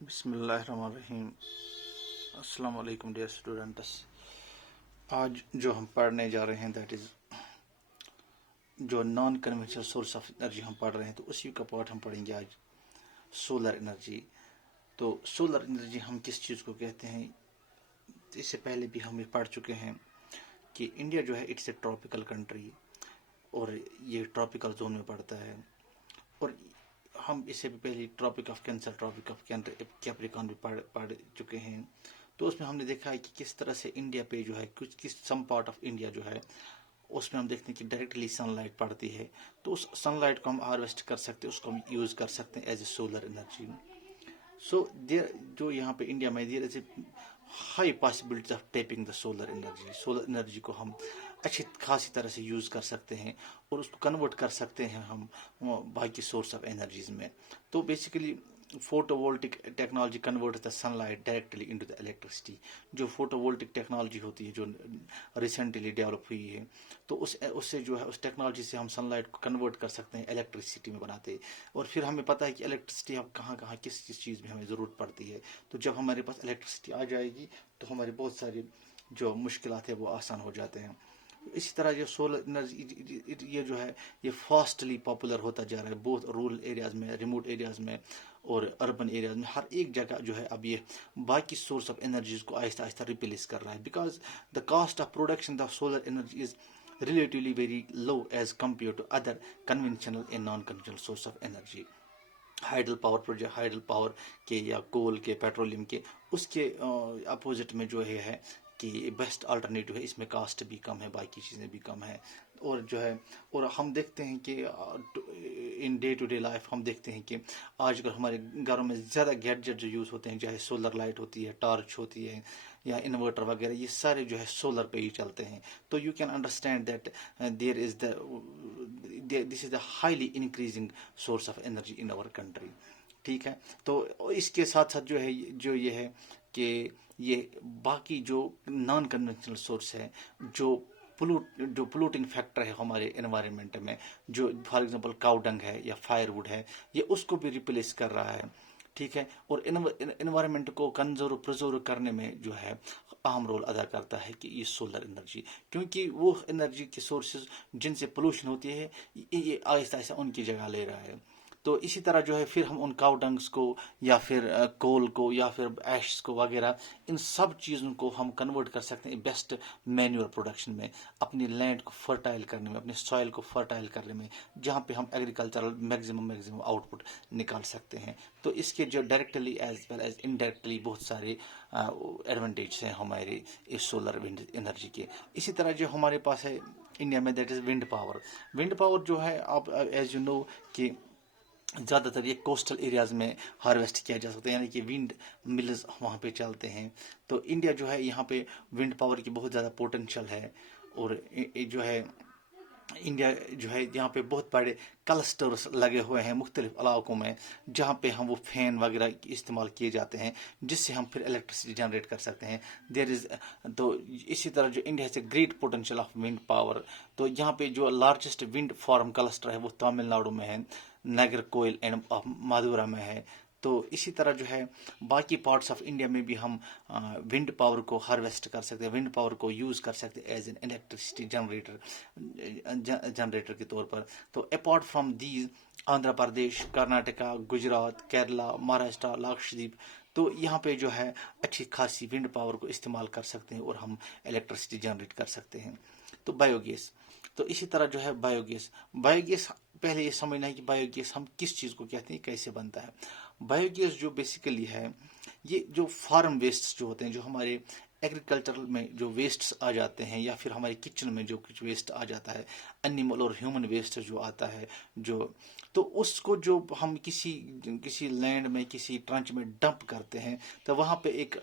بسم اللہ الرحمن الرحیم. السلام علیکم ڈیئر اسٹوڈنٹس. آج جو ہم پڑھنے جا رہے ہیں دیٹ از جو naan conventional source of energy ہم پڑھ رہے ہیں، تو اسی کا پارٹ ہم پڑھیں گے آج، سولر انرجی. تو سولر انرجی ہم کس چیز کو کہتے ہیں؟ اس سے پہلے بھی ہم یہ پڑھ چکے ہیں کہ انڈیا جو ہے اٹس اے ٹراپیکل کنٹری، اور یہ ٹراپیکل زون میں پڑتا ہے. اور ہم اس سے بھی پہلے tropic of cancer, tropic of capricorn بھی پڑھ چکے ہیں. تو اس میں ہم نے دیکھا ہے کہ کس طرح سے انڈیا پہ جو ہے کس سم پارٹ آف انڈیا جو ہے اس میں ہم دیکھتے ہیں کہ ڈائریکٹلی سن لائٹ پڑتی ہے، تو اس سن لائٹ کو ہم ہارویسٹ کر سکتے ہیں، اس کو ہم یوز کر سکتے ہیں as a solar energy. So جو یہاں پہ انڈیا میں there is a high possibility of tapping the solar energy. Solar energy کو ہم اچھی خاصی طرح سے یوز کر سکتے ہیں اور اس کو کنورٹ کر سکتے ہیں ہم باقی سورس آف انرجیز میں. تو basically photovoltaic technology convert the sunlight directly into the electricity. جو فوٹو وولٹک ٹیکنالوجی ہوتی ہے جو ریسنٹلی ڈیولپ ہوئی ہے، تو اس سے جو ہے اس ٹیکنالوجی سے ہم سن لائٹ کو کنورٹ کر سکتے ہیں، الیکٹریسٹی میں بناتے ہیں. اور پھر ہمیں پتہ ہے کہ الیکٹریسٹی اب کہاں کہاں کس چیز میں ہمیں ضرورت پڑتی ہے. تو جب ہمارے پاس الیکٹریسٹی آ جائے گی تو ہمارے بہت ساری جو مشکلات ہیں وہ آسان ہو جاتے ہیں. اسی طرح یہ سولر انرجی یہ جو ہے یہ فاسٹلی پاپولر ہوتا جا رہا ہے بہت رورل ایریاز میں، ریموٹ ایریاز میں اور اربن ایریاز میں. ہر ایک جگہ جو ہے اب یہ باقی سورس آف انرجیز کو آہستہ آہستہ ریپلیس کر رہا ہے، because the cost of production of solar energy is relatively very low as compared to other conventional and non-conventional source of energy. Hydel power project, hydel power کے یا کول کے، petroleum کے، اس کے اپوزٹ میں جو ہے کہ بیسٹ الٹرنیٹو ہے. اس میں کاسٹ بھی کم ہے، باقی چیزیں بھی کم ہیں. اور جو ہے اور ہم دیکھتے ہیں کہ in day to day life ہم دیکھتے ہیں کہ آج کل ہمارے گھروں میں زیادہ گیڈجٹ جو یوز ہوتے ہیں، چاہے سولر لائٹ ہوتی ہے، ٹارچ ہوتی ہے یا انورٹر وغیرہ، یہ سارے جو ہے سولر پہ ہی چلتے ہیں. تو you can understand that there is the this is the highly increasing source of energy in our country. ٹھیک ہے. تو اس کے ساتھ ساتھ جو ہے یہ ہے کہ یہ باقی جو نان کنونشنل سورس ہے جو پولوٹنگ فیکٹر ہے ہمارے انوائرمنٹ میں، جو فار ایگزامپل کاؤ ڈنگ ہے یا فائر ووڈ ہے، یہ اس کو بھی ریپلیس کر رہا ہے. ٹھیک ہے. اور انوائرمنٹ کو کنزرو پرزرو کرنے میں جو ہے اہم رول ادا کرتا ہے کہ یہ سولر انرجی، کیونکہ وہ انرجی کے سورسز جن سے پولوشن ہوتی ہے یہ آہستہ آہستہ ان کی جگہ لے رہا ہے. تو اسی طرح جو ہے پھر ہم ان کاؤ ڈنگس کو یا پھر کول کو یا پھر ایشز کو وغیرہ، ان سب چیزوں کو ہم کنورٹ کر سکتے ہیں بیسٹ مینیور پروڈکشن میں، اپنی لینڈ کو فرٹائل کرنے میں، اپنے سوائل کو فرٹائل کرنے میں، جہاں پہ ہم ایگریکلچرل میکسیمم آؤٹ پٹ نکال سکتے ہیں. تو اس کے جو directly as well as indirectly بہت سارے ایڈوانٹیجز ہیں ہمارے اس سولر ونڈ انرجی کے. اسی طرح جو ہمارے پاس ہے انڈیا میں that is wind power. Wind power جو ہے آپ ایز یو نو کہ زیادہ تر یہ کوسٹل ایریاز میں ہارویسٹ کیا جا سکتا ہے، یعنی کہ ونڈ ملز وہاں پہ چلتے ہیں. تو انڈیا جو ہے یہاں پہ ونڈ پاور کی بہت زیادہ پوٹینشیل ہے. اور جو ہے انڈیا جو ہے یہاں پہ بہت بڑے کلسٹرز لگے ہوئے ہیں مختلف علاقوں میں، جہاں پہ ہم وہ فین وغیرہ استعمال کیے جاتے ہیں جس سے ہم پھر الیکٹریسٹی جنریٹ کر سکتے ہیں. دیر از تو اسی طرح جو انڈیا سے great potential of wind power. تو یہاں پہ جو لارجسٹ ونڈ فارم کلسٹر ہے وہ تامل ناڈو میں ہے، ناگر کوئل اینڈ مادورا میں ہے. تو اسی طرح جو ہے باقی پارٹس آف انڈیا میں بھی ہم ونڈ پاور کو ہارویسٹ کر سکتے ہیں، ونڈ پاور کو یوز کر سکتے ہیں ایز این الیکٹریسٹی جنریٹر کے طور پر. تو apart from these Andhra Pradesh, Karnataka, Gujarat, Kerala, Maharashtra, Lakshadweep, تو یہاں پہ جو ہے اچھی خاصی ونڈ پاور کو استعمال کر سکتے ہیں اور ہم الیکٹریسٹی جنریٹ کر سکتے ہیں. تو بایو گیس. تو اسی طرح جو ہے بایو گیس پہلے یہ سمجھنا ہے کہ بایو گیس ہم کس چیز کو کہتے ہیں، کیسے بنتا ہے. بایو گیس جو بیسیکلی ہے یہ جو فارم ویسٹ جو ہوتے ہیں، جو ہمارے ایگریکلچرل میں جو ویسٹس آ جاتے ہیں یا پھر ہمارے کچن میں جو کچھ ویسٹ آ جاتا ہے، انیمل اور ہیومن ویسٹ جو آتا ہے، جو تو اس کو جو ہم کسی لینڈ میں کسی ٹرنچ میں ڈمپ کرتے ہیں تو وہاں پہ ایک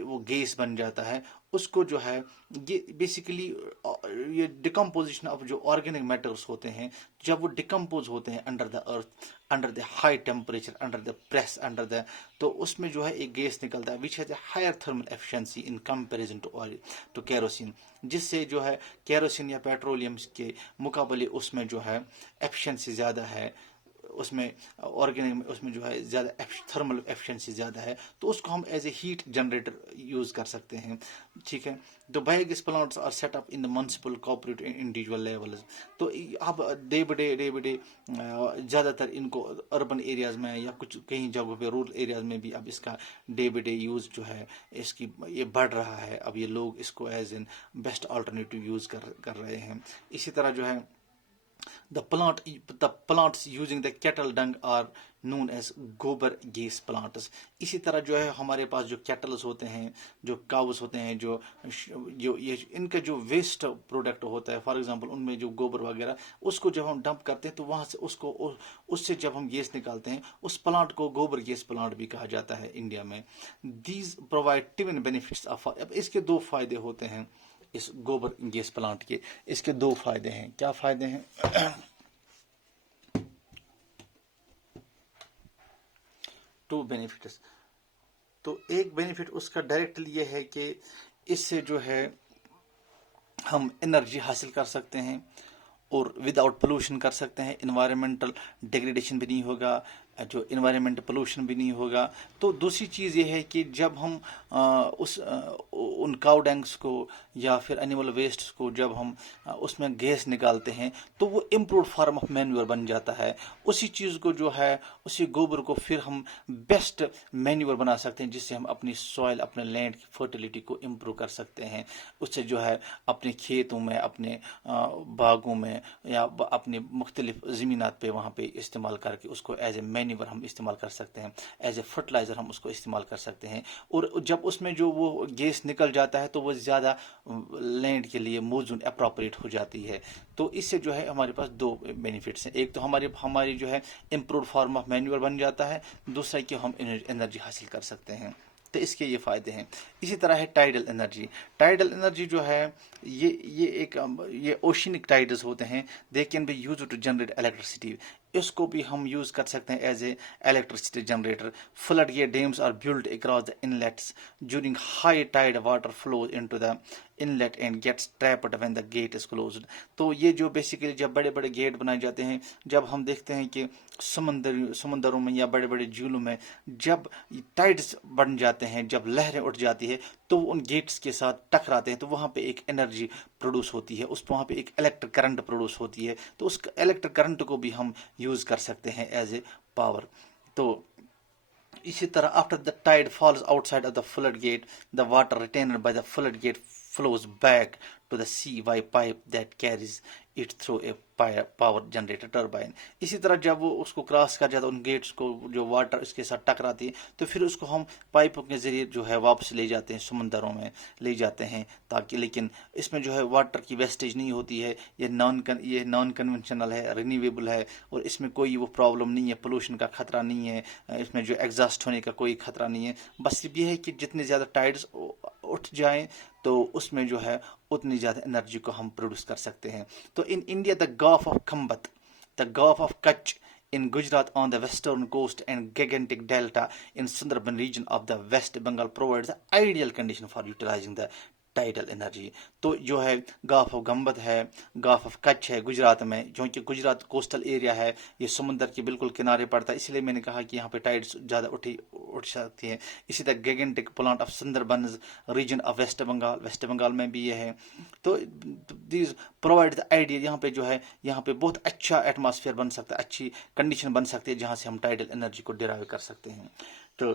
وہ گیس بن جاتا ہے. اس کو جو ہے یہ بیسیکلی یہ ڈیکمپوزیشن آف جو آرگینک میٹرز ہوتے ہیں، جب وہ ڈیکمپوز ہوتے ہیں under the earth, under the high temperature, under the press, under the, تو اس میں جو ہے ایک گیس نکلتا ہے which has a higher thermal efficiency in comparison to kerosene, جس سے جو ہے کیروسین یا پیٹرولیم کے مقابلے اس میں جو ہے ایفیشنسی زیادہ ہے اس میں آرگینک اس میں جو ہے زیادہ تھرمل ایفیشنسی زیادہ ہے، تو اس کو ہم as a heat generator use کر سکتے ہیں. ٹھیک ہے. تو bio gas plants are set up in the municipal cooperative individual levels. تو اب ڈے بائی ڈے زیادہ تر ان کو اربن ایریاز میں یا کچھ کہیں جگہوں پہ رورل ایریاز میں بھی اب اس کا ڈے بائی ڈے یوز جو ہے اس کی یہ بڑھ رہا ہے. اب یہ لوگ اس کو as an best alternative use کر رہے ہیں. اسی طرح جو ہے the plants using the cattle dung are known as gobar gas plants. اسی طرح جو ہے ہمارے پاس جو کیٹلز ہوتے ہیں، جو کاؤز ہوتے ہیں، جو یہ ان کا جو ویسٹ پروڈکٹ ہوتا ہے، فار ایگزامپل ان میں جو گوبر وغیرہ، اس کو جب ہم ڈمپ کرتے ہیں تو وہاں سے اس سے جب ہم گیس نکالتے ہیں، اس پلانٹ کو گوبر گیس پلانٹ بھی کہا جاتا ہے انڈیا میں. These provide twin benefits of. اب اس کے دو فائدے ہوتے ہیں اس گوبر گیس پلانٹ کے. اس کے دو فائدے ہیں. کیا فائدے ہیں؟ Two benefits. تو ایک بینیفٹ اس کا ڈائریکٹلی یہ ہے کہ اس سے جو ہے ہم انرجی حاصل کر سکتے ہیں اور وداؤٹ پولوشن کر سکتے ہیں. انوائرمنٹل ڈیگریڈیشن بھی نہیں ہوگا، جو انوائرمنٹ پولوشن بھی نہیں ہوگا. تو دوسری چیز یہ ہے کہ جب ہم ان کاؤ ڈنگس کو یا پھر اینیمل ویسٹ کو جب ہم اس میں گیس نکالتے ہیں تو وہ امپرووڈ فارم آف مینیور بن جاتا ہے. اسی چیز کو جو ہے اسی گوبر کو پھر ہم بیسٹ مینیور بنا سکتے ہیں، جس سے ہم اپنی سوائل، اپنے لینڈ کی فرٹیلیٹی کو امپروو کر سکتے ہیں. اس سے جو ہے اپنے کھیتوں میں، اپنے باغوں میں یا اپنے مختلف زمینات پہ وہاں پہ استعمال کر کے اس کو ایز اے مینیور ہم استعمال کر سکتے ہیں، ایز اے فرٹیلائزر ہم اس کو استعمال کر سکتے ہیں. اور جب اس میں جو وہ گیس نکل جاتا ہے تو وہ زیادہ لینڈ کے لیے موزون اپروپریٹ ہو جاتی ہے. تو اس سے جو ہے ہمارے پاس دو بینیفٹس ہیں. ایک تو ہماری جو ہے امپرووڈ فارم آف مینیور بن جاتا ہے، دوسرا کہ ہم انرجی حاصل کر سکتے ہیں. تو اس کے یہ فائدے ہیں. اسی طرح ہے ٹائیڈل انرجی. ٹائیڈل انرجی جو ہے یہ اوشینک ٹائیڈز ہوتے ہیں. They can be use to generate electricity. اس کو بھی ہم یوز کر سکتے ہیں as a electricity generator. Flood gate dams are built across the inlets during high tide. Water flows into the inlet and gets trapped when the gate is closed. تو یہ جو بیسیکلی جب بڑے بڑے گیٹ بنائے جاتے ہیں، جب ہم دیکھتے ہیں کہ سمندروں میں یا بڑے بڑے جھیلوں میں جب ٹائڈز بن جاتے ہیں، جب لہریں اٹھ جاتی ہے تو وہ ان گیٹس کے ساتھ ٹکراتے ہیں، تو وہاں پہ ایک انرجی پروڈیوس ہوتی ہے، وہاں پہ ایک الیکٹرک کرنٹ پروڈیوس ہوتی ہے. تو اس الیکٹرک کرنٹ کو بھی ہم یوز کر سکتے ہیں ایز اے پاور. تو اسی طرح after the tide falls outside of the flood gate, the water retained by the flood gate flows back to the sea by pipe that carries it through a power generator turbine. اسی طرح جب وہ اس کو cross کر جاتا ہے، ان Gates کو جو واٹر اس کے ساتھ ٹکراتی ہے، تو پھر اس کو ہم پائپوں کے ذریعے جو ہے واپس لے جاتے ہیں، سمندروں میں لے جاتے ہیں تاکہ، لیکن اس میں جو ہے واٹر کی ویسٹیج نہیں ہوتی ہے. یہ نان کنونشنل ہے، رینیویبل ہے، اور اس میں کوئی وہ پرابلم نہیں ہے، پولوشن کا خطرہ نہیں ہے، اس میں جو ایگزاسٹ ہونے کا کوئی خطرہ نہیں ہے. بس یہ ہے کہ جتنے زیادہ ٹائڈز اٹھ جائیں تو اس میں جو ہے اتنی زیادہ انرجی کو ہم پروڈیوس کر سکتے ہیں. تو in India the Gulf of Khambat, the Gulf of Kutch in Gujarat on the western coast and gigantic delta in Sundarban region of the West Bengal provides the ideal condition for utilizing the tidal energy. تو جو ہے golf of گمبت ہے، golf of کچھ ہے گجرات میں، کیونکہ Gujarat coastal area ہے، یہ سمندر کے بالکل کنارے پڑتا ہے، اس لیے میں نے کہا کہ یہاں پہ ٹائیڈس زیادہ اٹھ سکتی ہیں. اسی طرح gigantic plant of Sundarbans region of West Bengal میں بھی یہ ہے. تو دیز پرووائڈ دا آئیڈیا. یہاں پہ جو ہے یہاں پہ بہت اچھا ایٹماسفیئر بن سکتا ہے، اچھی کنڈیشن بن سکتی ہے جہاں سے ہم ٹائیڈل انرجی کو ڈیرائیو کر سکتے ہیں. تو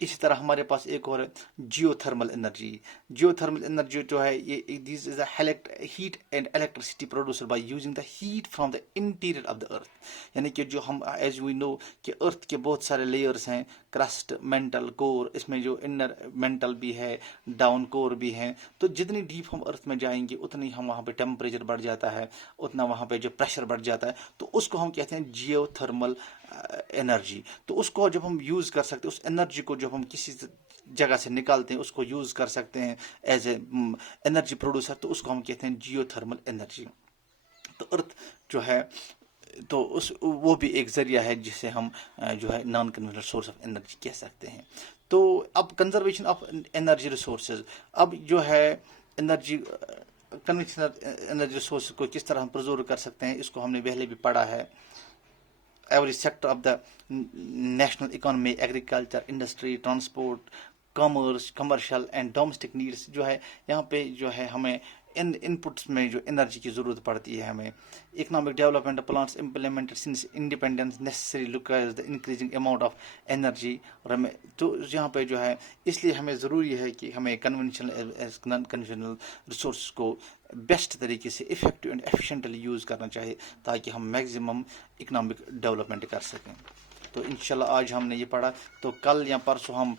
اسی طرح ہمارے پاس ایک اور geothermal energy. Geothermal energy جو ہے یہ these is heat and electricity producer by using the heat from the interior of the earth. یعنی کہ جو ہم ایز وی نو کہ ارتھ کے بہت سارے لیئرس ہیں، کرسٹ، مینٹل، کور، اس میں جو انر مینٹل بھی ہے، ڈاؤن کور بھی ہیں. تو جتنی ڈیپ ہم ارتھ میں جائیں گے اتنی ہم وہاں پہ ٹیمپریچر بڑھ جاتا ہے، اتنا وہاں پہ جو پریشر بڑھ جاتا ہے. تو اس کو ہم کہتے ہیں جیو تھرمل انرجی. تو اس کو جب ہم یوز کر سکتے ہیں، اس انرجی کو جب ہم کسی جگہ سے نکالتے ہیں، اس کو یوز کر سکتے ہیں ایز اے انرجی پروڈیوسر، تو اس کو ہم کہتے ہیں جیو تھرمل انرجی. تو ارتھ جو ہے تو وہ بھی ایک ذریعہ ہے جسے ہم جو ہے naan conventional source of energy کہہ سکتے ہیں. تو اب کنزرویشن آف انرجی ریسورسز. اب جو ہے انرجی کنونشنل انرجی ریسورس کو کس طرح ہم پرزرو کر سکتے ہیں، اس کو ہم نے پہلے بھی پڑھا ہے. every sector of the national economy, agriculture, industry, transport, commerce, commercial and domestic needs جو ہے یہاں پہ جو ہے ہمیں ان پٹس میں جو انرجی کی ضرورت پڑتی ہے ہمیں. Economic development plans implemented since independence necessary requires the increasing amount of energy. اور ہمیں تو یہاں پہ جو ہے اس لیے ہمیں ضروری ہے کہ ہمیں کنونشنل نان کنونشنل ریسورس کو بیسٹ طریقے سے افیکٹو اینڈ ایفیشینٹلی یوز کرنا چاہیے تاکہ ہم میکزیمم اکنامک ڈیولپمنٹ کر سکیں. تو انشاءاللہ آج ہم نے یہ پڑھا, تو کل یا پرسوں ہم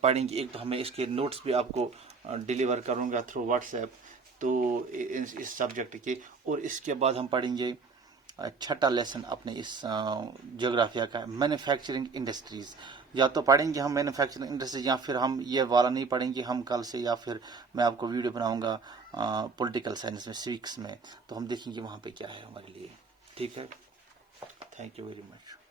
پڑھیں گے. ایک تو ہمیں اس کے نوٹس بھی آپ کو ڈیلیور کروں گا تھرو واٹس ایپ تو اس سبجیکٹ کے, اور اس کے بعد ہم پڑھیں گے چھٹا لیسن اپنے اس جغرافیہ کا, مینوفیکچرنگ انڈسٹریز. یا تو پڑھیں گے ہم مینوفیکچرنگ انڈسٹریز یا پھر ہم یہ والا نہیں پڑھیں گے ہم کل سے, یا پھر میں آپ کو ویڈیو بناؤں گا پولیٹیکل سائنس میں, سوکس میں, تو ہم دیکھیں گے وہاں پہ کیا ہے ہمارے لیے. ٹھیک ہے, تھینک یو ویری مچ.